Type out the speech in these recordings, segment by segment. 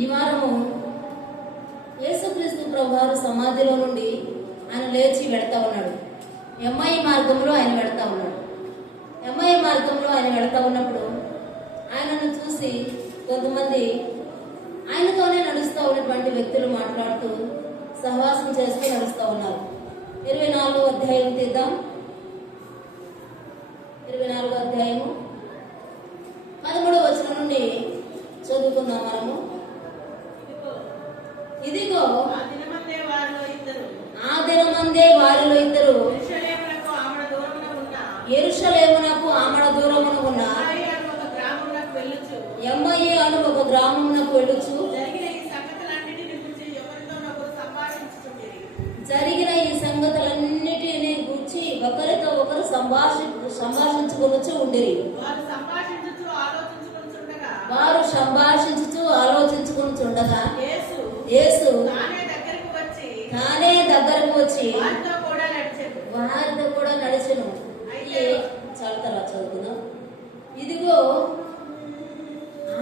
ఈ వారము యేసుక్రీస్తు ప్రభువారు సమాధిలో నుండి ఆయన లేచి వెళ్తా ఉన్నాడు. ఎమ్మాయి మార్గంలో ఆయన వెళ్తా ఉన్నాడు. ఎమ్మాయి మార్గంలో ఆయన వెళ్తా ఉన్నప్పుడు ఆయనను చూసి కొంతమంది ఆయనతోనే నడుస్తూ ఉన్నటువంటి వ్యక్తులు మాట్లాడుతూ సహవాసం చేస్తూ నడుస్తూ ఉన్నారు. 24వ అధ్యాయం తీద్దాం. 24వ అధ్యాయము 13వ వచనం నుండి చదువుకుందాం మనము. ఇదిగో ఆ దినమందే వారిలో ఇద్దరు యెరూషలేమునకు ఆమడ దూరమున ఉన్న ఎమ్మయి అను ఒక గ్రామమునకు వెళ్ళుచు జరిగిన ఈ సంగతులన్నిటిని గురించి ఒకరితో ఒకరు సంభాషించుకొనుచు ఉండిరి. వారు సంభాషించుచు ఆలోచించుకొనుచుండగా యేసు తానే దగ్గరకు వచ్చి వారితో కూడా నడిచెను. చాలా తర్వాత చదువుకుందాం. ఇదిగో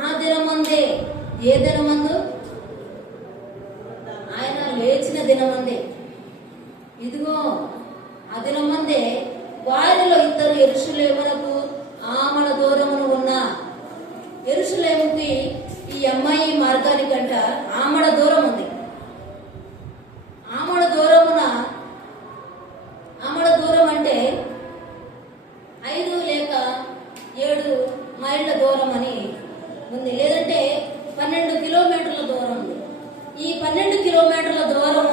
ఆ దినమందే, ఏ దినమందు? ఆయన లేచిన దినమందే. ఇదిగో ఆ దినమందే వారిలో ఇద్దరు యెరూషలేమునకు ఆమడ దూరమున ఉన్న, యెరూషలేముకి ఈ అమ్మాయి మార్గానికంట ఆమడ దూరం ఉంది. ఆమడ దూరం అంటే 5 లేక 7 మైళ్ళ దూరం అని ఉంది, లేదంటే 12 కిలోమీటర్ల దూరం ఉంది. ఈ 12 కిలోమీటర్ల దూరం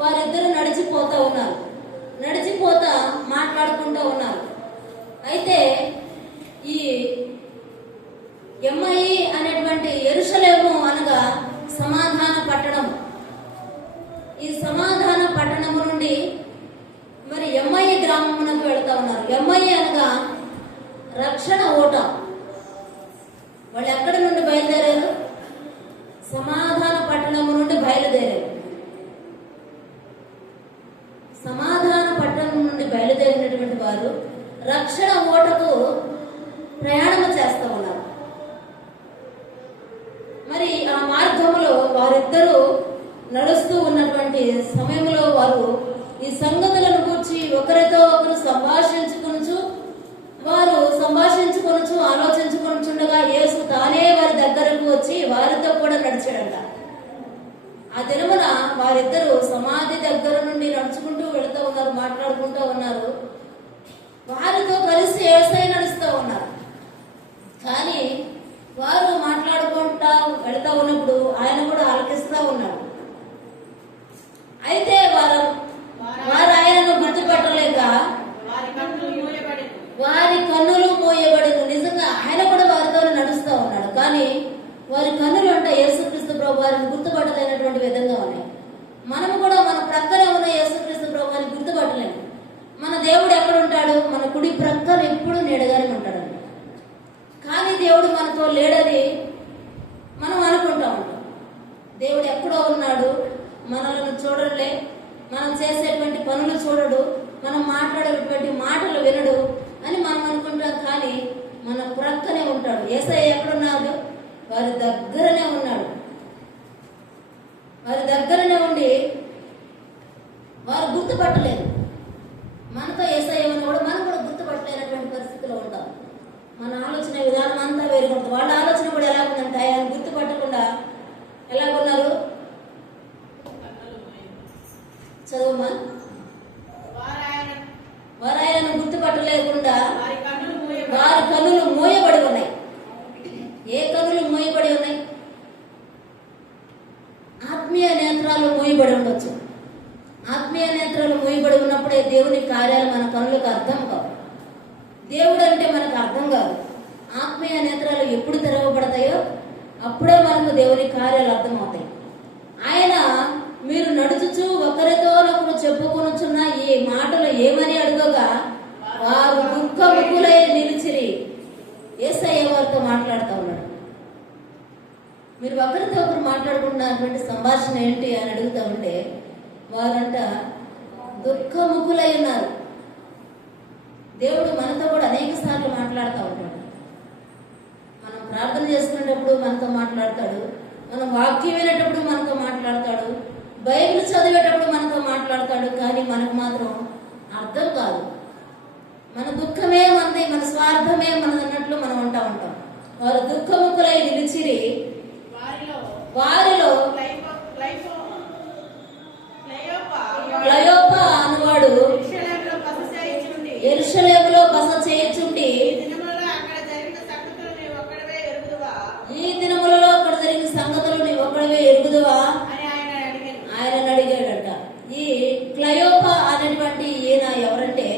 వారిద్దరు నడిచిపోతా ఉన్నారు. నడిచిపోతా మాట్లాడుకుంటూ ఉన్నారు. అయితే ఈ ఎమ్మాయి అనేటువంటి యెరూషలేము అనగా సమాధాన పట్టణం. ఈ సమాధాన పట్టణము నుండి మరి ఎమ్మాయి గ్రామమునకు వెళ్తా ఉన్నారు. ఎమ్మాయి అనగా రక్షణ ఓట. వాళ్ళు ఎక్కడి నుండి బయలుదేరారు? సమాధాన పట్టణము నుండి బయలుదేరారు. సమాధాన పట్టణం నుండి బయలుదేరినటువంటి వారు రక్షణ ఓటకు ప్రయాణం చేస్తూ ఉన్నారు. మరి ఆ మార్గంలో వారిద్దరూ నడుస్తూ ఉన్నటువంటి సమయంలో వారు ఈ సంగతులను గురించి ఒకరితో ఒకరు సంభాషించుకొనుచు ఆలోచించుకొనుచుండగా యేసు తానే వారి దగ్గరకు వచ్చి వారితో కూడా నడిచాడంట. ఆ దినమున వారిద్దరూ సమాధి దగ్గర నుండి నడుచుకుంటూ వెళుతూ ఉన్నారు, మాట్లాడుకుంటూ ఉన్నారు. వారితో కలిసి యేసయ్య నడుస్తూ ఉన్నారు. కానీ వారు మాట్లాడుకుంటా వెళుతూ ఉన్నప్పుడు ఆయన కూడా ఆలకిస్తూ ఉన్నాడు. అయితే వారు ఆయనను గుర్తుపట్టలేక వారి కన్నులు మూయబడిను. నిజంగా ఆయన కూడా వారితో నడుస్తూ ఉన్నాడు, కానీ వారి కన్నులు అంటే యేసుక్రీస్తు ప్రభు వారిని గుర్తుపట్టలేనటువంటి విధంగా ఉన్నాయి. మనము కూడా మన ప్రక్కనే ఉన్న యేసుక్రీస్తు ప్రభు వారిని గుర్తుపట్టలేము. మన దేవుడు ఎక్కడ ఉంటాడు? మన కుడి ప్రక్కన ఎప్పుడు నీడగానే ఉంటాడు. కానీ దేవుడు మనతో లేడని మనం అనుకుంటా ఉంటాం. దేవుడు ఎక్కడో ఉన్నాడు, మనల్ని చూడలే, మనం చేసేటువంటి పనులు చూడడు, మనం మాట్లాడేటువంటి మాటలు వినడు అని మనం అనుకుంటాం. కానీ మన ప్రక్కనే ఉంటాడు. యేసయ్య ఎక్కడున్నాడు? వారి దగ్గరనే ఉన్నాడు. వారి దగ్గరనే ఉండి వారు గుర్తుపట్టలేదు. మనతో యేసయ్య ఉన్న కూడా మనం కూడా గుర్తుపట్టలేనటువంటి పరిస్థితిలో ఉంటాం. మన ఆలోచన విధానం అంతా వేరుగా ఉంటుంది. వాళ్ళ ఆలోచన కూడా ఎలా ఉందంటే ఆయన గుర్తుపట్టకుండా ఎలాగున్నారు? చదువుమా. వారు ఆయనను గుర్తుపట్టలేకుండా వారి కన్నులు మూయబడి ఉన్నాయి. ఏ కన్నులు మూయబడి ఉన్నాయి? ఆత్మీయ నేత్రాలు మూయబడి ఉండొచ్చు. ఆత్మీయ నేత్రాలు మూయబడి ఉన్నప్పుడే దేవుని కార్యాలు మన కన్నులకు అర్థం కావు. దేవుడు అంటే మనకు అర్థం కాదు. ఆత్మీయ నేత్రాలు ఎప్పుడు తెరవబడతాయో అప్పుడే మనకు దేవుని కార్యాలు అర్థమవుతాయి. ఆయన మీరు నడుచుచు ఒకరితో ఒకరు చెప్పుకొనుచున్న ఈ మాటలు ఏమని అడుగగా వారు దుఃఖముఖులై నిలిచిరి. యేసయ్య వారితో మాట్లాడుతూ ఉన్నాడు. మీరు ఒకరితో ఒకరు మాట్లాడుకున్నటువంటి సంభాషణ ఏంటి అని అడుగుతూ ఉంటే వారంట దుఃఖముఖులై ఉన్నారు. దేవుడు మనతో కూడా అనేక సార్లు మాట్లాడుతూ ఉంటాడు. మనం ప్రార్థన చేసుకునేటప్పుడు మనతో మాట్లాడతాడు, మనం వాక్యం వినేటప్పుడు మనతో మాట్లాడతాడు, బైబిల్ చదివేటప్పుడు మనతో మాట్లాడతాడు. కానీ మనకు మాత్రం అర్థం కాదు. మన దుఃఖమే మనది, మన స్వార్థమే మనది అన్నట్లు మనం ఉంటాం. వారు దుఃఖముఖులై నిలిచిరి, వారిలో క్లయోప అనువాడు యెరూషలేములో బస చేయుచుండి ఈ దినములలో అక్కడ జరిగిన సంగతులు నీవు ఒక్కడివే ఎరుగుదువా ఆయన అడిగాడట. ఈ క్లయోప అనేటువంటి ఈయన ఎవరంటే,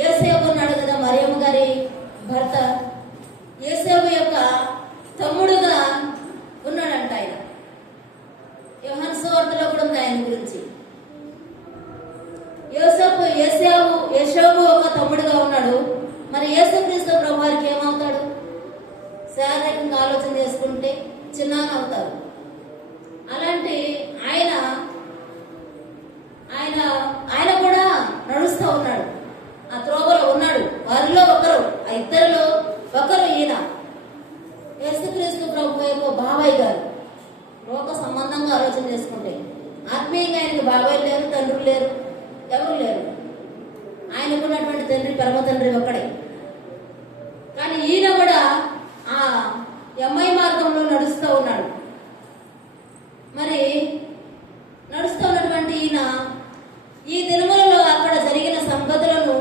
యోసేపు ఉన్నాడు కదా, మరియమ్మ గారి భర్త, యోసేపు యొక్క తమ్ముడుగా ఉన్నాడంట ఆయన. యోహాను సువార్తలో కూడా ఉంది ఆయన గురించి. యేషోబు ఒక తమ్ముడుగా ఉన్నాడు. మరి యేసుక్రీస్తు ప్రభు వారికి ఏమవుతాడు? శారీరకంగా ఆలోచన చేసుకుంటే చిన్నగా అవుతారు. అలాంటి ఆయన ఆయన ఆయన కూడా నడుస్తూ ఉన్నాడు, ఆ త్రోవలో ఉన్నాడు. వారిలో ఒకరు, ఆ ఇద్దరిలో ఒకరు ఈయన యేసుక్రీస్తు ప్రభు యొక్క బాబాయ్ గారు. లోక సంబంధంగా ఆలోచన చేసుకుంటే ఆత్మీయంగా ఆయనకు బాబాయ్ లేరు, తండ్రులు లేరు, ఎవరు లేరు. ఆయనకున్నటువంటి తండ్రి పరమ తండ్రి ఒక్కడే. కానీ ఈయన కూడా ఆ ఎంఐ మార్గంలో నడుస్తూ ఉన్నాడు. మరి నడుస్తూ ఉన్నటువంటి ఈయన ఈ దినములలో అక్కడ జరిగిన సంగతులను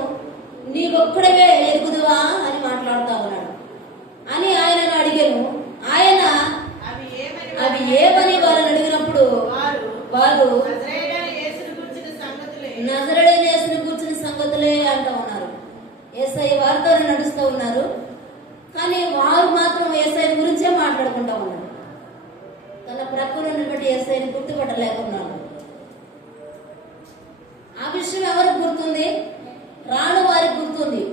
నీవొక్కడవే ఎరుగుదువా అని మాట్లాడుతూ ఉన్నాడు అని ఆయనను అడిగాను. ఆయన అవి ఏమని వాళ్ళని అడిగినప్పుడు వాళ్ళు నజరేయుడైన యేసును గూర్చిన సంగతులే అంటూ ఉన్నారు. యేసయ్య వారితో నడుస్తూ ఉన్నారు, కానీ వారు మాత్రం యేసయ్య గురించే మాట్లాడుకుంటూ ఉన్నారు. తన ప్రక్కన ఉన్నటువంటి యేసయ్యని గుర్తుపట్టలేకున్నాడు. ఆ విషయం ఎవరికి గుర్తుంది? రాను వారికి గుర్తుంది.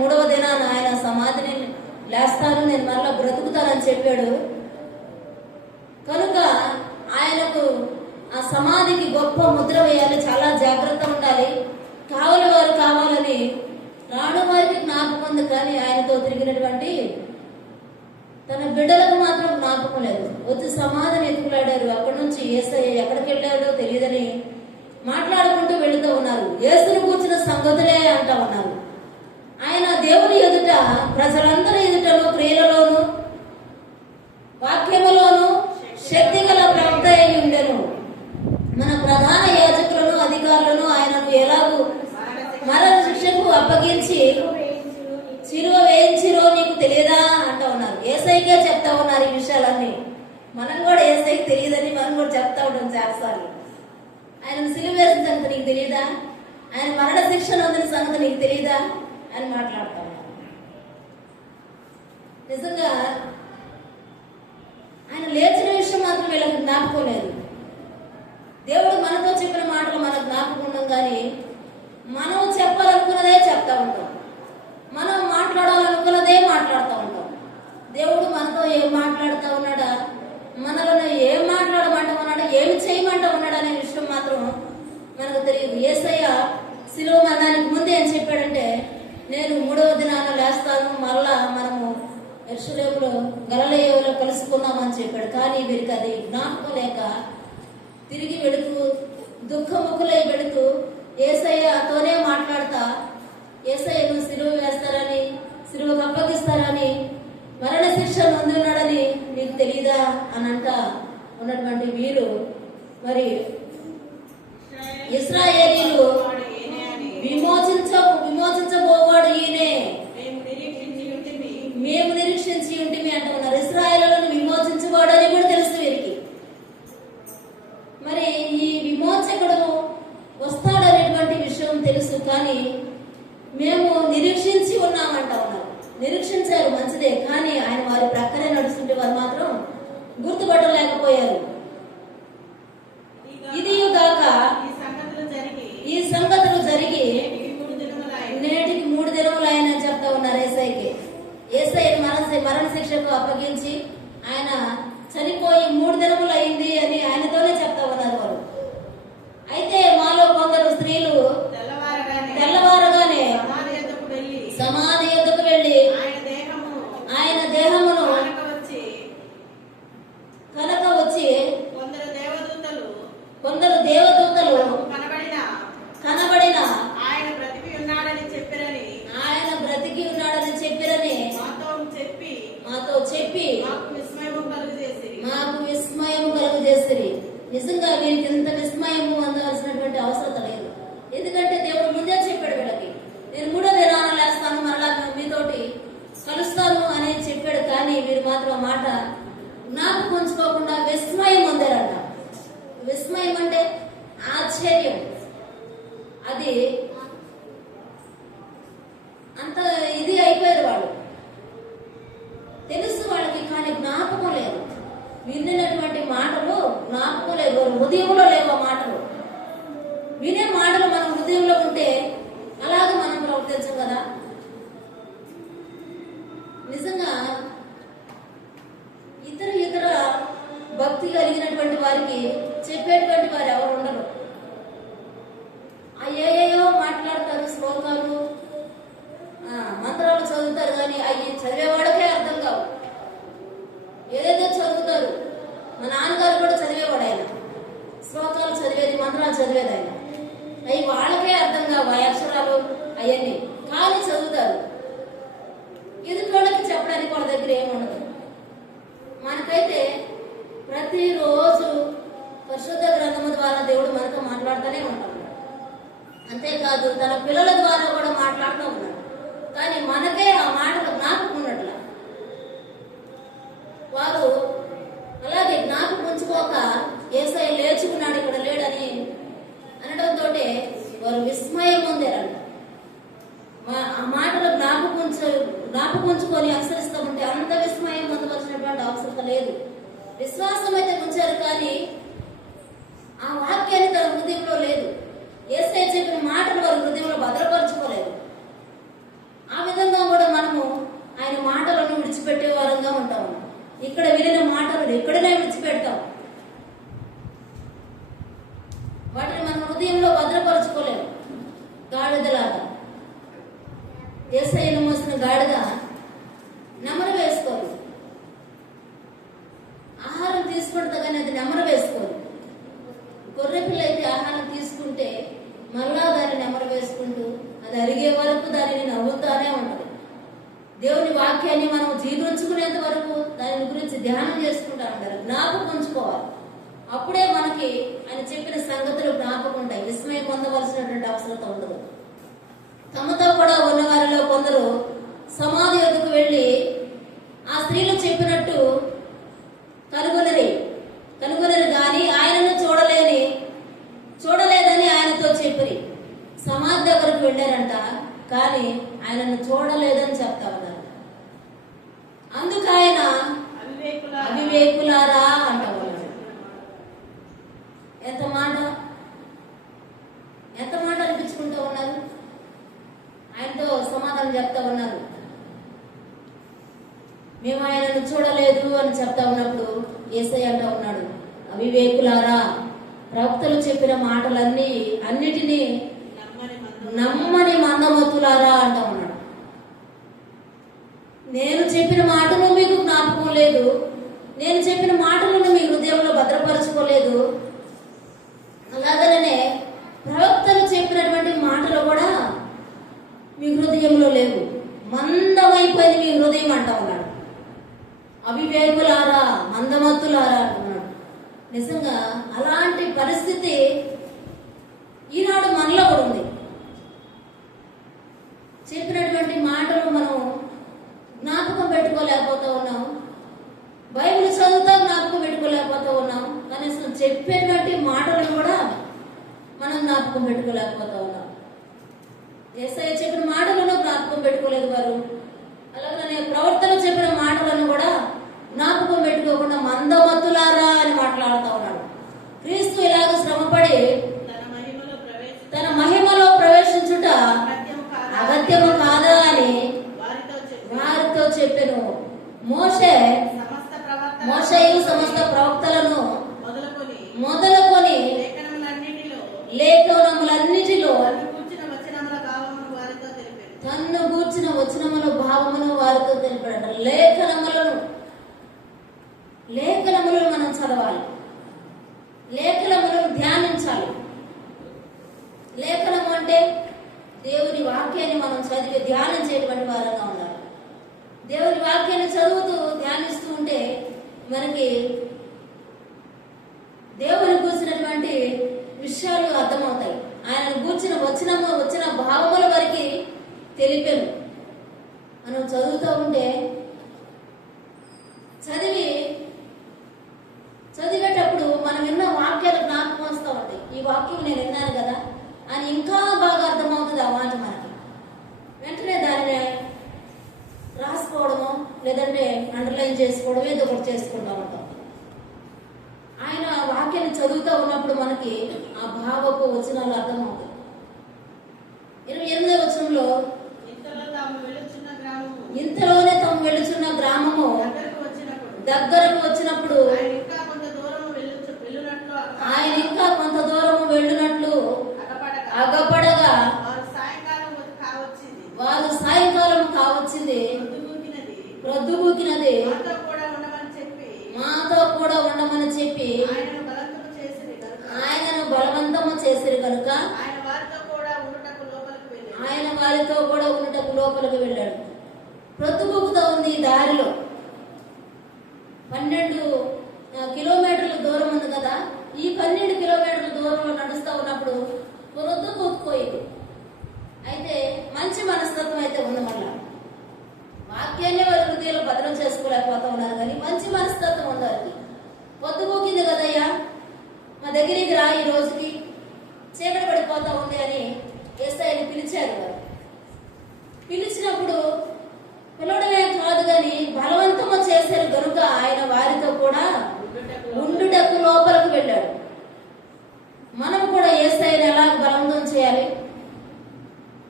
మూడవ దినాన ఆయన సమాధిని లేస్తాను, నేను మరలా బ్రతుకుతానని చెప్పాడు. కనుక ఆయనకు ఆ సమాధికి గొప్ప ముద్ర వేయాలి, చాలా జాగ్రత్త ఉండాలి. కావలి వారు కావాలని రాను వారికి జ్ఞాపకం ఉంది, కానీ ఆయనతో తిరిగినటువంటి తన బిడ్డలకు మాత్రం జ్ఞాపకం లేదు. వచ్చి సమాధిని ఎత్తుకులాడారు. అక్కడి నుంచి యేసయ్య ఎక్కడికి వెళ్ళాడో తెలియదని మాట్లాడుకుంటూ వెళుతూ ఉన్నారు. యేసును కూర్చున్న సంగతులే అంటూ ఉన్నారు. ఆయన దేవుని ఎదుట, ప్రజలందరి ఎదుటను, క్రియలలోను వాక్యములోను శక్తి గల ప్రవక్త అయి ఉండెను. మన ప్రధాన యాజకులను అధికారులను ఆయనను ఎలాగూ మరణ శిక్షకు అప్పగించి సిలువ వేయించిరో నీకు తెలియదా అంటూ ఉన్నారు. యేసయ్యకే చెప్తా ఉన్నారు ఈ విషయాలన్నీ. మనం కూడా యేసయ్యకి తెలియదని మనం కూడా చెప్తా ఉంటాం చాలాసార్లు. ఆయన సిలువ వేసిన సంగతి నీకు తెలియదా, ఆయన మరణ శిక్షణ ఉందని సంగతి నీకు తెలియదా అని మాట్లాడుతా ఉన్నారు. నిజంగా ఆయన లేచిన విషయం మాత్రం వీళ్ళకి జ్ఞాపకం లేదు. దేవుడు మనతో చెప్పిన మాటలు మనకు జ్ఞాపకం ఉండడం, కానీ మనం చెప్పాలనుకున్నదే చెప్తా ఉంటాం, మనం మాట్లాడాలనుకున్నదే మాట్లాడుతూ ఉంటాం. దేవుడు మనతో ఏం మాట్లాడుతూ ఉన్నాడా, మనలో ఏం మాట్లాడమంటా ఉన్నాడా, ఏమి చేయమంటా ఉన్నాడా అనే విషయం మాత్రం మనకు తెలియదు. యేసయ్య శిలువ మరణానికి ముందు ఏం చెప్పాడంటే, నేను 3వ దినాన లేస్తాను, మరలా మనము యెరూషలేములో గలిలయలో కలుసుకుందామని చెప్పాడు. కానీ వీరికి అది జ్ఞాపకం లేక తిరిగి వెళుతూ దుఃఖముఖులై వెళుతూ యేసయ్యతోనే మాట్లాడతా, యేసయ్యను సిలువ వేస్తారని, సిలువకు అప్పగిస్తారని, మరణ శిక్ష నొందున్నాడని నీకు తెలియదా అని అంట ఉన్నటువంటి వీరు, మరి ఇశ్రాయేలీలు విమోచించబోవాడు ఈయనే, మేము నిరీక్షించి ఉంటిమి అంటూ ఉన్నారు. ఇశ్రాయేలులను విమోచించబోవాడు అని కూడా తెలుసు వీరికి. మరి ఈ విమోచకుడు వస్తాడనేటువంటి విషయం తెలుసు, కానీ మేము నిరీక్షించి ఉన్నామంటా ఉన్నారు. నిరీక్షించారు, మంచిదే, కానీ ఆయన వారి ప్రక్కనే నడుస్తుంటే వారు మాత్రం గుర్తుపట్టలేకపోయారు. ఇది గాక ఈ సంగతులు జరిగి నేటికి 3 దినములు ఆయనని చెప్తా ఉన్నారు. యేసయ్యను మరణ శిక్షకు అప్పగించి ఆయన చనిపోయి 3 దినములు అయింది అని ఆయనతోనే చెప్తా ఉన్నారు వారు. అయితే మాలో కొందరు స్త్రీలు తెల్లవారగానే సమాధి యొద్దకు వెళ్ళి ఆయన దేహం నిజంగా వీరికి ఇంత విస్మయము అందాల్సినటువంటి అవసరం లేదు. ఎందుకంటే దేవుడు ముందే చెప్పాడు వీళ్ళకి, నేను 3వ దినాన లేస్తాను, మరలా మీతోటి కలుస్తాను అని చెప్పాడు. కానీ వీరు మాత్రం ఆ మాట జ్ఞాపకం ఉంచుకోకుండా విస్మయం పొందారంట. విస్మయం అంటే ఆశ్చర్యం. అది అంత ఇది అయిపోయారు వాళ్ళు. తెలుసు వాళ్ళకి, కానీ జ్ఞాపకం లేదు. విన్నటువంటి మాటలు జ్ఞాపకం లేదు, వారి హృదయంలో లేవు ఆ మాటలు. వినే మాటలు మన హృదయంలో ఉంటే అలాగే మనం ప్రవర్తించం కదా. నిజంగా ఇతర భక్తి కలిగినటువంటి వారికి చెప్పేటువంటి వారు ఎవరు ఉండరు. అయ్యేయో మాట్లాడతారు, శ్లోకాలు మంత్రాలు చదువుతారు, కానీ అవి చదివేవాడికే అర్థం కావు. ఏదైతే చదువుతారు, మా నాన్నగారు కూడా చదివేవాడు, ఆయన శ్లోకాలు చదివేది, మంత్రాలు చదివేది ఆయన. అవి వాళ్ళకే అర్థం కావు, ఆ అక్షరాలు అవన్నీ, కానీ చదువుతారు. ఎదుటివాళ్ళకి చెప్పడానికి వాళ్ళ దగ్గర ఏముండదు. మనకైతే ప్రతిరోజు పరిశుద్ధ గ్రంథము ద్వారా దేవుడు మనతో మాట్లాడుతూనే ఉంటాడు. అంతేకాదు తన పిల్లల ద్వారా కూడా మాట్లాడుతూ ఉన్నాడు. కానీ మనకే ఆ మాటలు జ్ఞాపకం ఉన్నట్ల. వారు అలాగే జ్ఞాపకం ఉంచుకోక యేసయ్య లేచుకున్నాడు, ఇక్కడ లేడని అనడంతో వారు విస్మయం పొందారంట. ఆ మాటలు జ్ఞాపకం ఉంచుకొని అనుసరిస్తూ ఉంటే అంత విస్మయం పొందవలసినటువంటి అవసరం లేదు. విశ్వాసం అయితే ఉంచారు, కానీ ఆ వాక్యాన్ని తన హృదయంలో లేదు. యేసయ్య చెప్పిన మాటలు వారి హృదయంలో భద్రపరచుకోలేదు. ఆ విధంగా కూడా మనము ఆయన మాటలను విడిచిపెట్టే వారంగా ఉంటాము. ఇక్కడ వినిన మాటలను ఎక్కడనే విడిచిపెడతాం. వాటిని మన హృదయంలో భద్రపరచుకోలేము. గాడిదలాగా యేసయ్యను మోసిన గాడిద నెమరు వేసుకోదు. ఆహారం తీసుకుంటా కానీ అది నెమరు వేసుకోదు. గొర్రెపిల్ల అయితే ఆహారం తీసుకుంటే మళ్ళా దాన్ని నెమరు వేసుకుంటూ అది అరిగే వరకు దానిని నవ్వుతానే ఉంటుంది. దేవుని వాక్యాన్ని మనం జీర్ణించుకునేంత వరకు దాని గురించి ధ్యానం చేసుకుంటా ఉంటారు. జ్ఞాపకం ఉంచుకోవాలి. అప్పుడే మనకి ఆయన చెప్పిన సంగతులు జ్ఞాపకం ఉంటాయి. విస్మయం పొందవలసినటువంటి అవసరం ఉండదు. తమతో కూడా ఉన్న వారిలో కొందరు సమాధి ఎదుకు వెళ్ళి ఆ స్త్రీలు చెప్పినట్టు కనుగొనరి గాని ఆయనను చూడలేదని ఆయనతో చెప్పిరి. సమాధి దగ్గరకు వెళ్ళారంట, కానీ ఆయనను చూడలేదని చెప్తా ఉన్నారు. అందుకు ఆయన అవివేకులారా అంటా ఉన్నారు. ఎంత మాట అనిపించుకుంటూ ఉన్నారు. ఆయనతో సమాధానం చెప్తా ఉన్నారు. మేము ఆయనను చూడలేదు అని చెప్తా ఉన్నప్పుడు యేసయ్య అంటా ఉన్నాడు, అవివేకులారా, ప్రవక్తలు చెప్పిన అన్నిటినీ నమ్మని మందమతులారా అంటా ఉన్నాడు. నేను చెప్పిన మాటలు మీకు జ్ఞాపకం లేదు, నేను చెప్పిన మాటలను మీ హృదయంలో భద్రపరచుకోలేదు. అలాగనే ప్రవక్తలు చెప్పినటువంటి మాటలు కూడా మీ హృదయంలో లేవు, మందమైపోయింది మీ హృదయం అంటా ఉన్నాడు. అవివేకులారా, మందమత్తులారా అంటున్నాడు. నిజంగా అలాంటి పరిస్థితి ఈనాడు మనలో కూడా ఉంది. చెప్పినటువంటి మాటలు మనం జ్ఞాపకం పెట్టుకోలేకపోతూ ఉన్నాం. బైబిల్ చదువుతా జ్ఞాపకం పెట్టుకోలేకపోతూ ఉన్నాం. కనీసం చెప్పేటువంటి మాటలను కూడా మనం జ్ఞాపకం పెట్టుకోలేకపోతూ ఉన్నాం. యేసయ్య చెప్పిన మాటలను జ్ఞాపకం పెట్టుకోలేదు వారు. అలాగనే ప్రవర్తన చెప్పిన మాటలను కూడా జ్ఞాపకం పెట్టుకోకుండా మందమత్తులారా అని మాట్లాడుతూ ఉన్నాడు. క్రీస్తు ఇలాగ శ్రమపడి తన మహిమలో ప్రవేశించుట అగత్యము కాదా అని వారితో చెప్పెను. మోషేయు సమస్త ప్రవక్తలను మొదలుకొని లేఖనములన్నిటిలో తన్ను గూర్చిన వచనముల భావమును వారితో తెలిపాడు. లేఖనములను మనం చదవాలి, లేఖనములను ధ్యానించాలి. లేఖనము అంటే దేవుని వాక్యాన్ని మనం చదివి ధ్యానం చేయటువంటి వారంగా ఉండాలి. దేవుని వాక్యాన్ని చదువుతూ ధ్యానిస్తూ ఉంటే మనకి దేవుని గూర్చినటువంటి విషయాలు అర్థమవుతాయి. ఆయనను గూర్చిన వచ్చిన భావముల వరకు తెలిపాను. మనం చదువుతూ ఉంటే చదివేటప్పుడు మనం విన్న వాక్యాలు జ్ఞాపకం వస్తూ ఉంటాయి. ఈ వాక్యం నేను విన్నాను కదా అని ఇంకా బాగా అర్థమవుతుంది ఆ మాట మనకి. వెంటనే దాన్ని రాసుకోవడము లేదంటే అండర్లైన్ చేసుకోవడం ఏదో ఒకటి చేసుకుంటా ఉంటాం. ఆయన వాక్యాన్ని చదువుతూ ఉన్నప్పుడు మనకి ఆ భావపు వచనాలు అర్థమవుతాయి. 28వ వచనంలో ఇంతలోనే తాము వెళుచున్న గ్రామము దగ్గరకు వచ్చినప్పుడు ఆయన ఇంకా కొంత దూరము వెళ్ళినట్లు అగపడగా వారు సాయంకాలం కావచ్చింది, ప్రొద్దుగూకినది, మాతో కూడా ఉండమని చెప్పి ఆయనను బలవంతము చేసిరి కనుక ఆయన వారితో కూడా ఉండటకు లోపలికి వెళ్ళాడు. ప్రొద్దుగూకుతా ఉంది. ఈ దారిలో 12 కిలోమీటర్ల దూరం ఉంది కదా. ఈ 12 కిలోమీటర్ల దూరంలో నడుస్తూ ఉన్నప్పుడు ప్రొద్దుగూకుపోయింది. అయితే మంచి మనస్తత్వం అయితే ఉంది. మళ్ళా వాక్యాన్ని వారి హృదయంలో భద్రం చేసుకోలేకపోతా ఉన్నారు, కానీ మంచి మనస్తత్వం ఉంది వారికి. పొద్దుగూకింది కదయ్యా, మా దగ్గరికి రా, ఈ రోజుకి చీకటి పడిపోతా ఉంది అని యేసయ్యని పిలిచారు. వారు పిలిచినప్పుడు పిలవడమే కాదు కానీ బలవంతము చేశారు కనుక ఆయన వారితో కూడా ఉండుటకు లోపలికి వెళ్ళాడు. మనం కూడా యేసయ్యని ఎలా బలవంతం చేయాలి?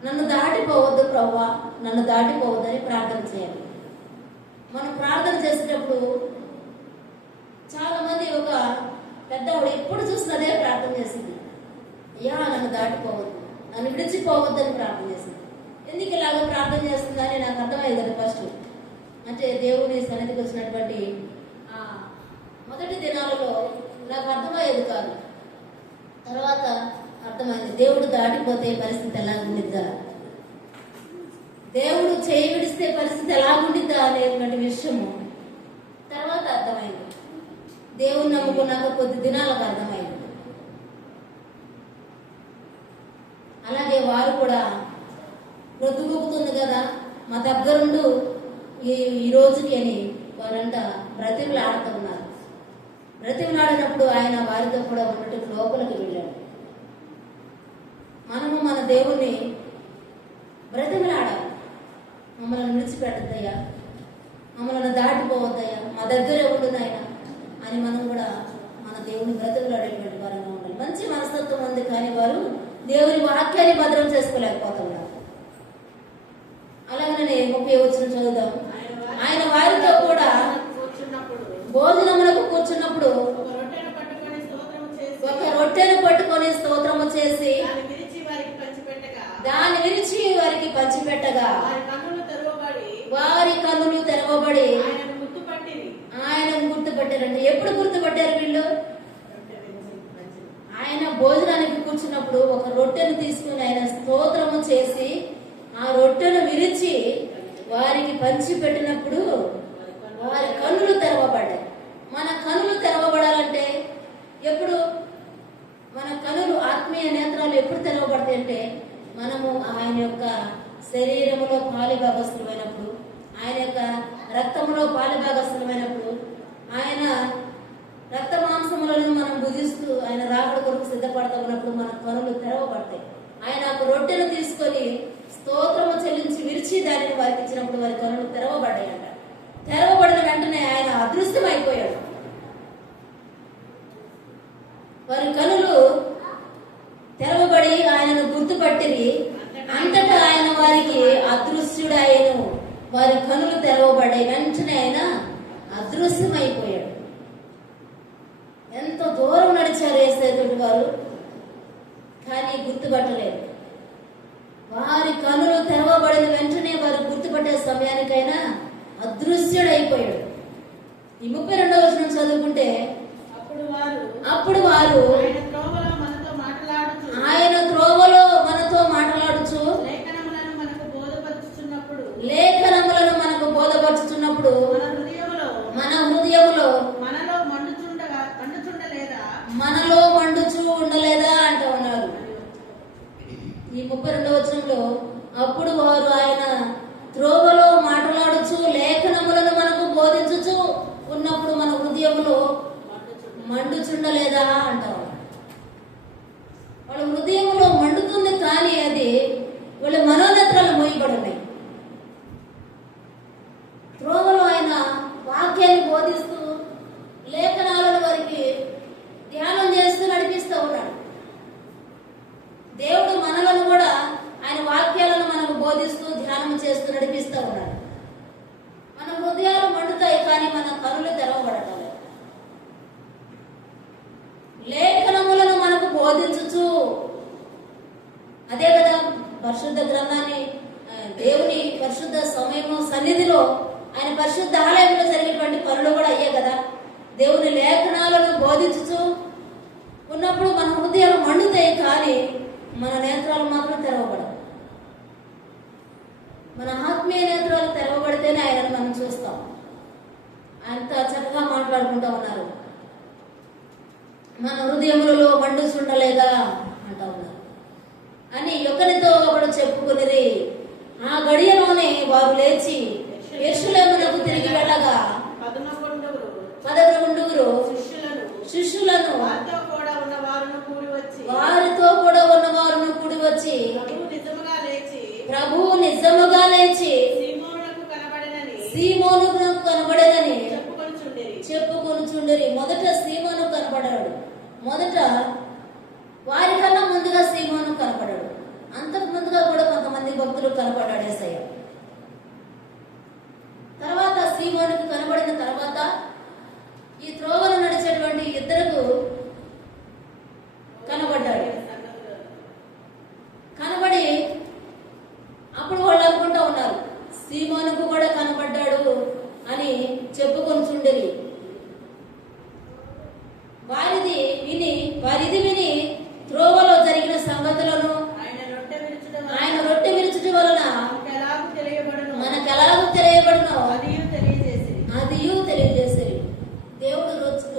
నన్ను దాటిపోవద్దు ప్రభువా, నన్ను దాటిపోవద్దని ప్రార్థన చేయాలి. మనం ప్రార్థన చేసేటప్పుడు చాలా మంది ఒక పెద్దవాడు ఎప్పుడు చూసినా అదే ప్రార్థన చేసింది, అయ్యా నన్ను దాటిపోవద్దు, నన్ను విడిచిపోవద్దని ప్రార్థన చేసింది. ఎందుకు ఇలాగ ప్రార్థన చేస్తుందని నాకు అర్థమయ్యేది కదా. ఫస్ట్ అంటే దేవుని సన్నిధికి వచ్చినటువంటి మొదటి దినాలలో నాకు అర్థమయ్యేది కాదు. తర్వాత అర్థమైంది, దేవుడు దాటిపోతే పరిస్థితి ఎలా ఉండిద్దా, దేవుడు చేయి విడిస్తే పరిస్థితి ఎలా ఉండిద్దా అనేటువంటి విషయము తర్వాత అర్థమైంది. దేవుని నమ్ముకున్నాక కొద్ది దినాలకు అర్థమైంది. అలాగే వారు కూడా ప్రొద్దుగూకుతుంది కదా మా దగ్గరుండు ఈ రోజుకి అని వారంట బ్రతిమలాడుతూ ఉన్నారు. బ్రతిమలాడినప్పుడు ఆయన వారితో కూడా ఉన్నట్టు లోపలికి వెళ్ళాడు. మనము మన దేవుణ్ణి బ్రతిమలాడాలి. మమ్మల్ని విడిచిపెట్టద్దయ్యా, మమ్మల్ని దాటిపోవద్దయ్యా, మా దగ్గరే ఉండునైనా అని మనం కూడా మన దేవుని బ్రతిమలాడేటువంటి వారంగా ఉండాలి. మంచి మనస్తత్వం ఉంది, కానీ వారు దేవుని వాక్యాన్ని భద్రం చేసుకోలేకపోతున్నారు. అలాగనే 30వ వచనం చదువుదాం. ఆయన వారితో కూడా భోజనములకు కూర్చున్నప్పుడు ఒక రొట్టెను పట్టుకొని స్తోత్రము చేసి దాన్ని విరిచి వారికి పంచిపెట్టగా వారి కన్నులు తెరవబడి ఆయనను గుర్తుపట్టారంటే ఎప్పుడు గుర్తుపట్టారు వీళ్ళు? ఆయన భోజనానికి కూర్చున్నప్పుడు ఒక రొట్టెను తీసుకుని ఆయన స్తోత్రము చేసి ఆ రొట్టెను విరిచి వారికి పంచి పెట్టినప్పుడు వారి కన్నులు తెరవబడ్డాయి. మన కన్నులు తెరవబడాలంటే ఎప్పుడు? మన కన్నులు ఆత్మీయ నేత్రాలు ఎప్పుడు తెరవబడతాయి అంటే మనము ఆయన యొక్క శరీరములో పాలిభాగస్థులమైనప్పుడు, ఆయన యొక్క రక్తములో పాలిభాగస్థులమైనప్పుడు, ఆయన రక్త మాంసములను మనం భుజిస్తూ ఆయన రాకడ కొరకు సిద్ధపడతా ఉన్నప్పుడు మన కన్నులు తెరవబడతాయి. ఆయన ఒక రొట్టెను తీసుకొని స్తోత్రము చెల్లించి విరిచి దానిని వారికి ఇచ్చినప్పుడు వారి కన్నులు తెరవబడ్డాయంట. తెరవబడిన వెంటనే ఆయన అదృశ్యమైపోయాడు. వారి కన్నులు తెరవబడి ఆయనను గుర్తుపట్టిరి. అంతటా ఆయన వారికి అదృశ్యుడాయను. వారి కన్నులు తెరవబడ్డాయి. వెంటనే ఆయన అదృశ్యమైపోయాడు. ఎంతో దూరం నడిచారు యేసయ్య వారు, కానీ గుర్తుపట్టలేదు. వారి కన్నులు తెరవబడిన వెంటనే వారు గుర్తుపట్టే సమయానికైనా అదృశ్యుడైపోయాడు. ఈ 32వ వచనం చదువుకుంటే అప్పుడు వారు ఆయన త్రోవలో మనతో మాట్లాడుచు లేఖనములను మనకు బోధపరుచుచున్నప్పుడు మన హృదయములో మనలో మండుచు మండుచుండలేదా అంటారు. వాళ్ళ హృదయంలో మండుతుంది, కానీ అది వాళ్ళ మనోనేత్రాలు మూయబడి ఉన్నాయి. త్రోవలో ఆయన వాక్యాన్ని బోధిస్తూ లేఖనాలను వారికి ధ్యానం చేస్తూ నడిపిస్తూ ఉన్నాడు. దేవుడు మనలను కూడా ఆయన వాక్యాలను మనకు బోధిస్తూ ధ్యానం చేస్తూ నడిపిస్తూ ఉన్నాడు. మన హృదయాలు మండుతాయి, కానీ మన కనులు తెరవబడటం లేదు. లేఖనములను మనకు బోధించుచు, అదే కదా పరిశుద్ధ గ్రంథాన్ని, దేవుని పరిశుద్ధ సమయము సన్నిధిలో ఆయన పరిశుద్ధ ఆలయంలో జరిగేటువంటి పనులు కూడా అయ్యే కదా. దేవుని లేఖనాలను బోధించుచు ఉన్నప్పుడు మన హృదయాలు మండుతాయి, కానీ మన నేత్రాలు మాత్రం తెరవబడవు. మన ఆత్మీయ నేత్రాలు తెరవబడితేనే ఆయనను మనం చూస్తాం. ఆయనతో చక్కగా మాట్లాడుకుంటూ ఉన్నారు. మన హృదయములలో మండుచుండలేదా అంటా ఉన్నారు అని ఒకరితో ఒకడు చెప్పుకుని, ఆ గడియలోనే వారు లేచి యెరూషలేమునకు తిరిగి వెళ్ళగా 11 శిష్యులను వారితో కూడా ఉన్న వారును కూడి వచ్చి ప్రభువు నిజముగా లేచి సీమోనుకు కనబడేదని చెప్పుకొనుచుండిరి. మొదట సీమోను కనబడాడు. మొదట వారికన్నా ముందుగా సీమోను కనపడాడు. అంతకు ముందుగా కూడా కొంతమంది భక్తులు కనపడ్డాడు యేసయ్య. తర్వాత సీమోనుకు కనబడిన తర్వాత ఈ త్రోవను నడిచేటువంటి ఇద్దరు కనబడ్డాడు. కనబడి అప్పుడు వాళ్ళు అనుకుంటా ఉన్నారు, సీమోనుకు కూడా కనబడ్డాడు అని చెప్పుకొనిచుండిరి. వారిది విని త్రోవలో జరిగిన సంగతులను ఆయన రొట్టె విరుచుట వలన మనకెలాగూ తెలియబడునో అదియు తెలియజేసేది. దేవుడు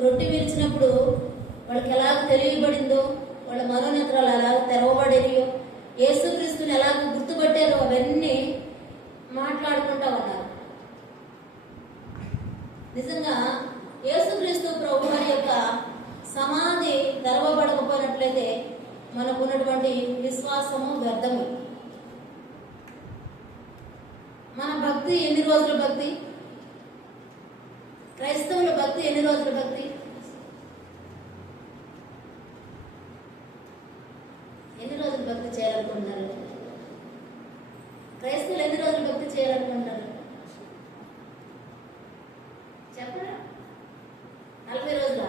రొట్టె విరిచినప్పుడు వాళ్ళకి ఎలాగ తెలియబడిందో, వాళ్ళ మనోనేత్రాలు ఎలాగ తెరవబడేయో, యేసుక్రీస్తుని ఎలాగ గుర్తుపట్టారో అవన్నీ మాట్లాడుకుంటా ఉన్నారు. నిజంగా యేసుక్రీస్తు ప్రభు వారి యొక్క సమాధి తెరవబడకపోయినట్లయితే మనకున్నటువంటి విశ్వాసము వ్యర్థము. మన భక్తి ఎన్ని రోజుల భక్తి? క్రైస్తవుల భక్తి ఎన్ని రోజుల భక్తి? ఎన్ని రోజులు భక్తి చేయాలనుకుంటున్నారు? క్రైస్తవులు ఎన్ని రోజులు భక్తి చేయాలనుకుంటున్నారు? చెప్పరా? 40 రోజుల?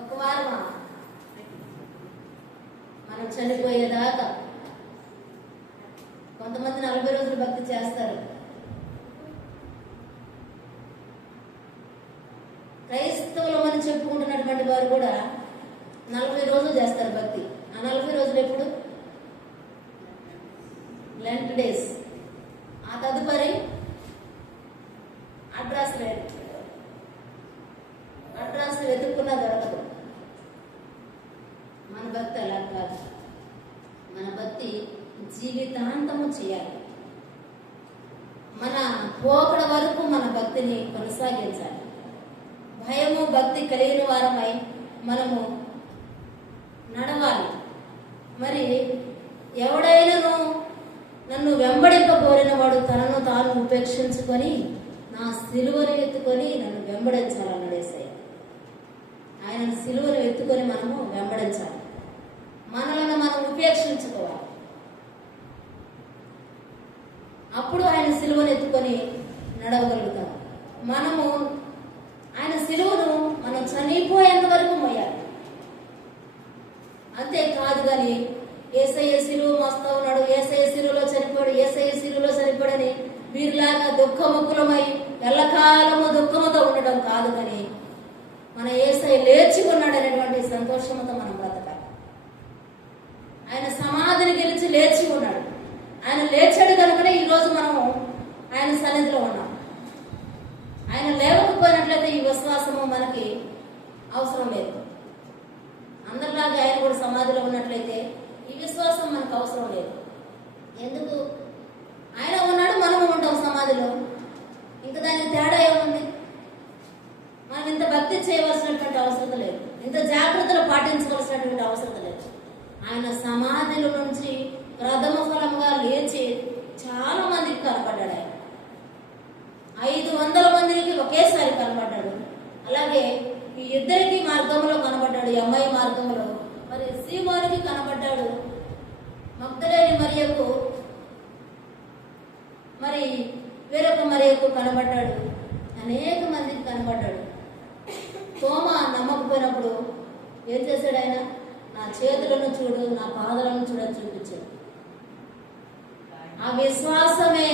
ఒక వారమా? మనం చనిపోయేదాకా. కొంతమంది 40 రోజులు భక్తి చేస్తారు. క్రైస్తవులమని చెప్పుకుంటున్నటువంటి వారు కూడా 40 రోజులు చేస్తారు భక్తి. ఆ 40 రోజులు ఎప్పుడు? Lent days. ఆ తదుపరి అడ్రస్ లేదు. అడ్రస్ వెతుక్కున్నా దొరకదు. మన భక్తి అలా కాదు. మన భక్తి జీవితాంతము చేయాలి. మన పోకడ వరకు మన భక్తిని కొనసాగించాలి. భయము భక్తి కలిగిన వారమై మనము నడవాలి. మరి ఎవడైనాను నన్ను వెంబడింపబోరిన వాడు తనను తాను ఉపేక్షించుకొని నా సిలువను ఎత్తుకొని నన్ను వెంబడించాలన్నాడు యేసయ్య. ఆయన సిలువను ఎత్తుకొని మనము వెంబడించాలి. మనలను మనం ఉపేక్షించుకోవాలి. అప్పుడు ఆయన సిలువను ఎత్తుకొని నడవగలుగుతాం. మనము ఆయన సిలువను మనం చనిపోయేంత వరకు మోయాలి. అంతేకాదు కానీ యేసయ్య సిలువ మోస్తా ఉన్నాడు, యేసయ్య సిలువలో చనిపోయాడు, యేసయ్య సిలువలో చనిపోయాడని వీరిలాగా దుఃఖముకులమై ఎల్లకాలము దుఃఖముతో ఉండడం కాదు. కానీ మన యేసయ్య లేచి ఉన్నాడు అనేటువంటి సంతోషంతో మనం బ్రతకాలి. ఆయన సమాధిని గెలిచి లేచి ఉన్నాడు. ఆయన లేచాడు కనుకనే ఈరోజు మనము ఆయన సన్నిధిలో ఉన్నాం. ఆయన లేవకపోయినట్లయితే ఈ విశ్వాసము మనకి అవసరం లేదు. అందరిలాగా ఆయన కూడా సమాధిలో ఉన్నట్లయితే ఈ విశ్వాసం మనకు అవసరం లేదు. ఎందుకు? ఆయన ఉన్నాడు, మనము ఉంటాం సమాధిలో. ఇంకా దానికి తేడా ఏముంది? మనం ఇంత భక్తి చేయవలసినటువంటి అవసరం లేదు. ఇంత జాగ్రత్తలు పాటించవలసినటువంటి అవసరం లేదు. ఆయన సమాధిలో నుంచి ప్రథమ ఫలంగా లేచి చాలా మందికి కనపడ్డాడు. ఆయన 500 మందికి ఒకేసారి కనపడ్డాడు. అలాగే ఈ ఇద్దరికి మార్గంలో కనబడ్డాడు, ఈ అమ్మాయి మార్గంలో. మరి సీమోనుకి కనబడ్డాడు, మగ్దలేని మరియకు, మరి వేరొక మరియకు కనబడ్డాడు, అనేక మందికి కనబడ్డాడు. తోమ నమ్మకపోయినప్పుడు ఏం చేశాడు ఆయన? నా చేతులను చూడు, నా పాదాలను చూడని చూపించాడు. ఆ విశ్వాసమే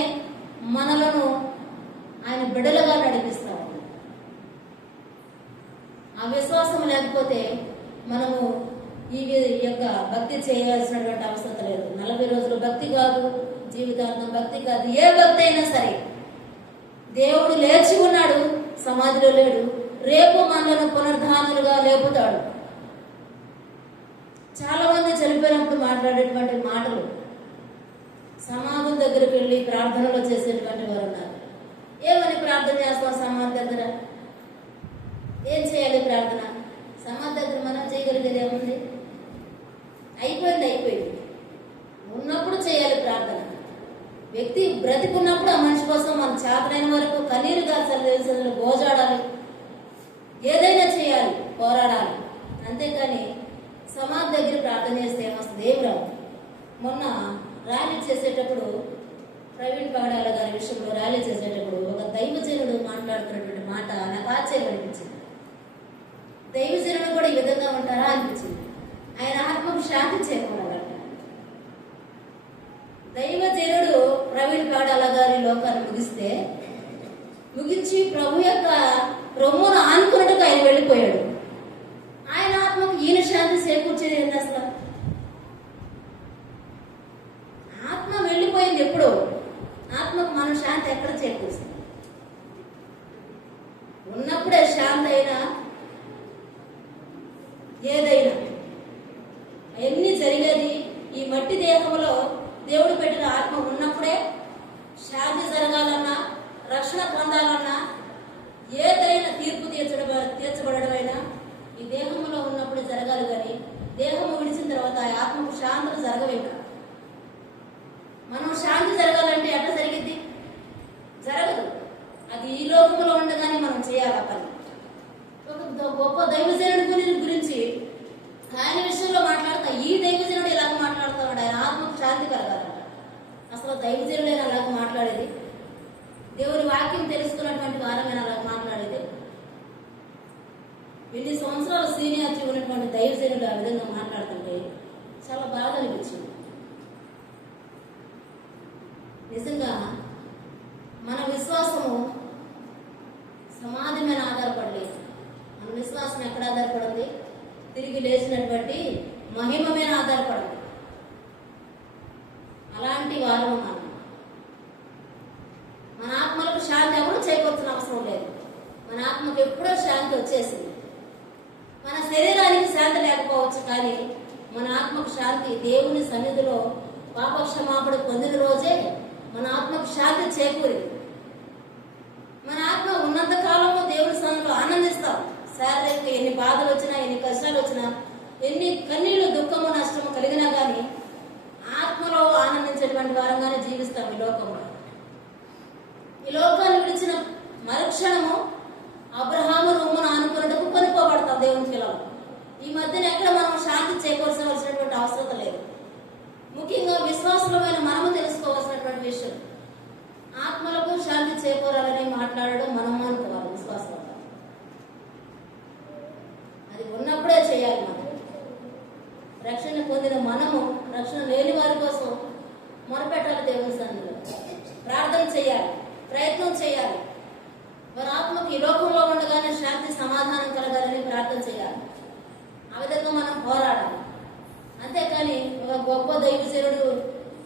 మనలను ఆయన బిడ్డలుగా నడిపిస్తాడు. ఆ విశ్వాసం లేకపోతే మనము ఈ యొక్క భక్తి చేయాల్సినటువంటి అవసరం లేదు. 40 రోజులు భక్తి కాదు, జీవితాంతం భక్తి కాదు, ఏ భక్తి అయినా సరే. దేవుడు లేచి ఉన్నాడు, సమాధిలో లేడు. రేపు మనలను పునరుద్ధానులుగా లేపుతాడు. చాలా మంది చనిపోయినప్పుడు మాట్లాడేటువంటి మాటలు సమాధుల దగ్గరికి వెళ్ళి ప్రార్థనలో చేసేటువంటి వారు ఉన్నారు. ఏమని ప్రార్థన చేస్తాం సమాధి దగ్గర? ఏం చేయాలి ప్రార్థన? సమాధి దగ్గర మనం చేయగలిగేది ఏముంది? అయిపోయింది. ఉన్నప్పుడు చేయాలి ప్రార్థన. వ్యక్తి బ్రతికున్నప్పుడు ఆ మనిషి కోసం మన చేతనైన వరకు కన్నీరు గార్చాలి, గోజాడాలి, ఏదైనా చేయాలి, పోరాడాలి. అంతేకాని సమాధి దగ్గర ప్రార్థన చేస్తే ఏమొస్తుంది? ఏం రావు. మొన్న ర్యాలీ చేసేటప్పుడు ప్రవీణ్ పగడాల గారి విషయంలో ర్యాలీ చేసేటప్పుడు ఒక దైవజనుడు మాట్లాడుతున్నటువంటి మాట నాకు ఆశ్చర్యం అనిపించింది. దైవజనుడు కూడా ఈ విధంగా ఉంటారా అనిపించింది. ఆయన ఆత్మకు శాంతి చేకూరాలంట. దైవజనుడు ప్రవీణ్ పగడాల గారి లోకాన్ని ముగించి ప్రభు యొక్క రొమ్మును ఆనుకున్నట్టుగా ఆయన వెళ్ళిపోయాడు. ఆయన ఆత్మకు ఈయన శాంతి చేకూర్చేది ఏంటి అసలు? ఆత్మ వెళ్ళిపోయింది ఎప్పుడు? ఆత్మకు మనం శాంతి ఎక్కడ చేకూరుస్తుంది? ఉన్నప్పుడే శాంతి అయినా ఏదైనా అవన్నీ జరిగేది ఈ మట్టి దేహంలో దేవుడు పెట్టిన ఆత్మ ఉన్నప్పుడే. శాంతి జరగాలన్నా, రక్షణ పొందాలన్నా, ఏదైనా తీర్పు తీర్చబడమైనా ఈ దేహంలో ఉన్నప్పుడే జరగాలి. కానీ దేహము విడిచిన తర్వాత ఆ ఆత్మకు శాంతులు జరగవేక. మనం శాంతి జరగాలంటే ఎట్లా జరిగింది? జరగదు. అది ఈ లోకంలో ఉండగానే మనం చేయాలి ఆ పని. ఒక గొప్ప దైవజనుడి గురించి ఆయన విషయంలో మాట్లాడతా, ఈ దైవజనుడు ఇలాగ మాట్లాడుతున్నాడు, ఆయన ఆత్మకు శాంతి కలగాలంట. అసలు దైవజనుడైనా అలాగ మాట్లాడేది? దేవుని వాక్యం తెలుసుకున్నటువంటి వారమైనా అలాగ మాట్లాడేది? ఎన్ని సంవత్సరాలు సీనియారిటీ ఉన్నటువంటి దైవజనుడు ఆ విధంగా మాట్లాడుతుంటే చాలా బాధ అనిపించింది. నిజంగా మన విశ్వాసము సమాధి మీద ఆధారపడలేదు. మన విశ్వాసం ఎక్కడ ఆధారపడింది? తిరిగి లేచినటువంటి మహిమ మీద ఆధారపడింది. అలాంటి వారు మన ఆత్మలకు శాంతి ఎవరు చేకూర్చిన అవసరం లేదు. మన ఆత్మకు ఎప్పుడో శాంతి వచ్చేసింది. మన శరీరానికి శాంతి లేకపోవచ్చు, కానీ మన ఆత్మకు శాంతి దేవుని సన్నిధిలో పాపక్షమాపణ పొందిన రోజే మన ఆత్మకు శాంతి చేకూరింది. మన ఆత్మ ఉన్నంత కాలము దేవుని సన్నిధిలో ఆనందిస్తాం. శారీరక ఎన్ని బాధలు వచ్చినా, ఎన్ని కష్టాలు వచ్చినా, ఎన్ని కన్నీళ్లు, దుఃఖము, నష్టము కలిగినా కానీ ఆత్మలో ఆనందించేటువంటి వారంగానే జీవిస్తాం ఈ లోకంలో. ఈ లోకాన్ని విడిచిన మరుక్షణము అబ్రహాము రొమ్మును ఆనుకున్నట్టుకు కొనుక్కోబడతాం దేవుని పిల్లలు. ఈ మధ్యన ఎక్కడ మనం శాంతి చేకూర్చవలసినటువంటి అవసరం లేదు. ముఖ్యంగా విశ్వాసమైన మనము తెలుసుకోవాల్సినటువంటి విషయం, ఆత్మలకు శాంతి చేకూరాలని మాట్లాడడం మనం అనుకోవాలి. విశ్వాసం అది ఉన్నప్పుడే చేయాలి. మనం రక్షణ పొందిన మనము రక్షణ లేని వారి కోసం మొరపెట్టాలి, దేవుని సన్నిధిలో ప్రార్థన చేయాలి, ప్రయత్నం చేయాలి. వారి ఆత్మకు ఈ లోకంలో ఉండగానే శాంతి సమాధానం కలగాలని ప్రార్థన చేయాలి. ఆ విధంగా మనం పోరాడాలి. అంతేకాని ఒక గొప్ప దైవజనుడు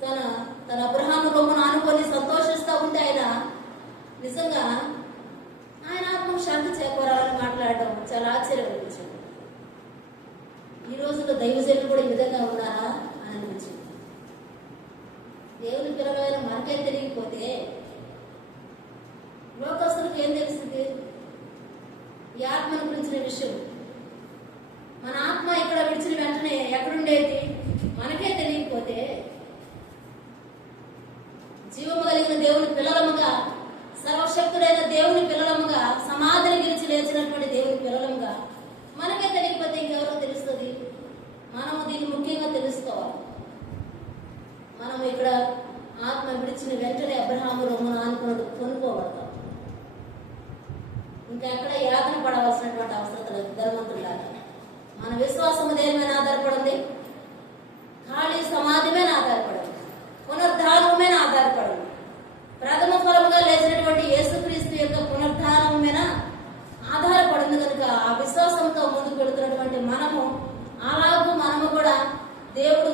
తన అబ్రహాము రొమ్మును ఆనుకొని సంతోషిస్తూ ఉంటే ఆయన నిజంగా ఆయన ఆత్మకు శాంతి చేకూరాలని మాట్లాడడం చాలా ఆశ్చర్యం అనిపించింది. ఈ రోజుల్లో దైవజనులు కూడా ఈ విధంగా ఉన్నారా అని అనిపించింది. దేవుని పిల్లలైన మనకే తెలియకపోతే లోకస్తులకు ఏం తెలుస్తుంది ఈ ఆత్మను గురించిన విషయం? ఉండేది మనకే తెలియకపోతే జీవము కలిగిన దేవుని పిల్లలముగా, సర్వశక్తుడైన దేవుని పిల్లలముగా, సమాధిని గెలిచి లేచినటువంటి దేవుని పిల్లలముగా మనకే తెలియకపోతే ఇంకెవరో తెలుస్తుంది? మనము దీన్ని ముఖ్యంగా తెలుసుకోవాలి. మనం ఇక్కడ ఆత్మ విడిచిన వెంటనే అబ్రహాము రొమ్మున ఆనుకున్నాడు కొనుక్కోబడతాం. ఇంకా ఎక్కడ యాతన పడవలసినటువంటి అవసరం లేదు. ధర్మంతులాగా మన విశ్వాసము దేని మీద ఆధారపడింది? ఖాళీ సమాధి మీద ఆధారపడింది, పునరుద్ధానం మీద ఆధారపడింది. ప్రథమ ఫలముగా లేచినటువంటి యేసుక్రీస్తు యొక్క పునరుద్ధానం మీద ఆధారపడింది కనుక ఆ విశ్వాసంతో ముందుకు వెళుతున్నటువంటి మనము కూడా దేవుడు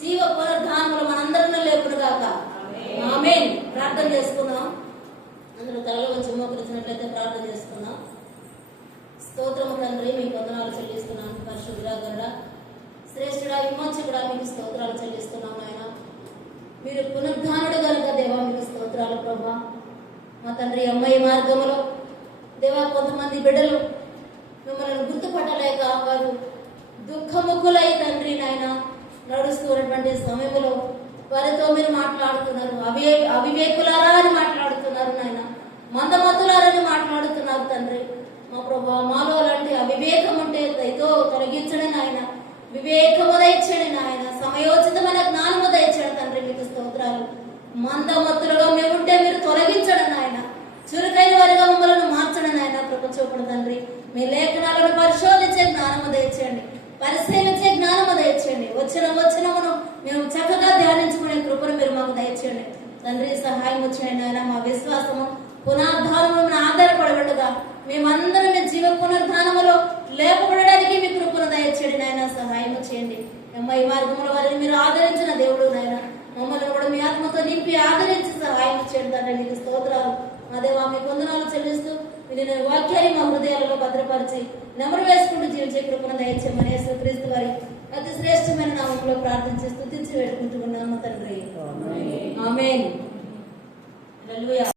జీవ పునరుద్ధానములు మనందరినీ లేపునుగాక. ఆమేన్. ప్రార్థన చేసుకుందాం. అందరూ తలలో కొంచెం మోకరించినట్లయితే ప్రార్థన చేసుకుందాం. స్తోత్రము తండ్రి, మీకు వందనాలు చెల్లిస్తున్నాను. పరిశుద్ధుడా, గరుడా, శ్రేష్ఠుడా, విమోచకుడా, మీకు స్తోత్రాలు చెల్లిస్తున్నాం. ఆయన మీరు పునరుద్ధానుడు కనుక దేవా మీకు స్తోత్రాలు ప్రభా. మా తండ్రి అమ్మాయి మార్గంలో దేవా కొంతమంది బిడ్డలు మిమ్మల్ని గుర్తుపట్టలేక వారు దుఃఖముఖులై తండ్రి నాయన నడుస్తున్నటువంటి సమయంలో వారితో మీరు మాట్లాడుతున్నారు. అవివేకులారా అని మాట్లాడుతున్నారు నాయన, మందమతులారని మాట్లాడుతున్నారు తండ్రి. మా ప్రభా మాలో అలాంటి అవివేకం ఉంటే దయతో తొలగించండి నాయన, వివేకము దయచేయండి నాయన, సమయోచితమైన జ్ఞానము దయచేయండి తండ్రి. మీకు స్తోత్రాలు. మందమతులుగా మేముంటే మీరు తొలగించండి నాయన, చురుకైన వారిగా మమ్మల్ని మార్చండి నాయన. కృప చూపండి తండ్రి. మీ లేఖనాలను పరిశోధించే జ్ఞానము దయచేయండి, పరిశీలించే జ్ఞానము దయచేయండి. వచనమును మేము చక్కగా ధ్యానించుకునే కృపను మీరు మాకు దయచేయండి తండ్రి. సహాయం వచ్చేయండి నాయన. మా విశ్వాసము పునరుద్ధానములను ఆధారపడబడగా మేమందరం మీ జీవ పునరుద్ధానములో లేపబడడానికి మీ కృపను దయచేయండి నాయన. సహాయం చేయండి. ఈ మార్గంలో వారిని మీరు ఆదరించిన దేవుడు నాయన, మమ్మల్ని కూడా మీ ఆత్మతో నింపి ఆదరించి సహాయం చేయండి తండ్రి. మీకు స్తోత్రాలు మా దేవా, మీ వందనాలు చెల్లిస్తూ మీరు వాక్యాన్ని మా హృదయాలలో భద్రపరిచి నెమరు వేసుకుంటూ జీవించే కృపను దయచేయమని యేసుక్రీస్తు వారి అతి శ్రేష్టమైన నామంలో ప్రార్థించి స్తుతించి వేడుకుంటున్నాము తండ్రి. ఆమేన్. హల్లెలూయా.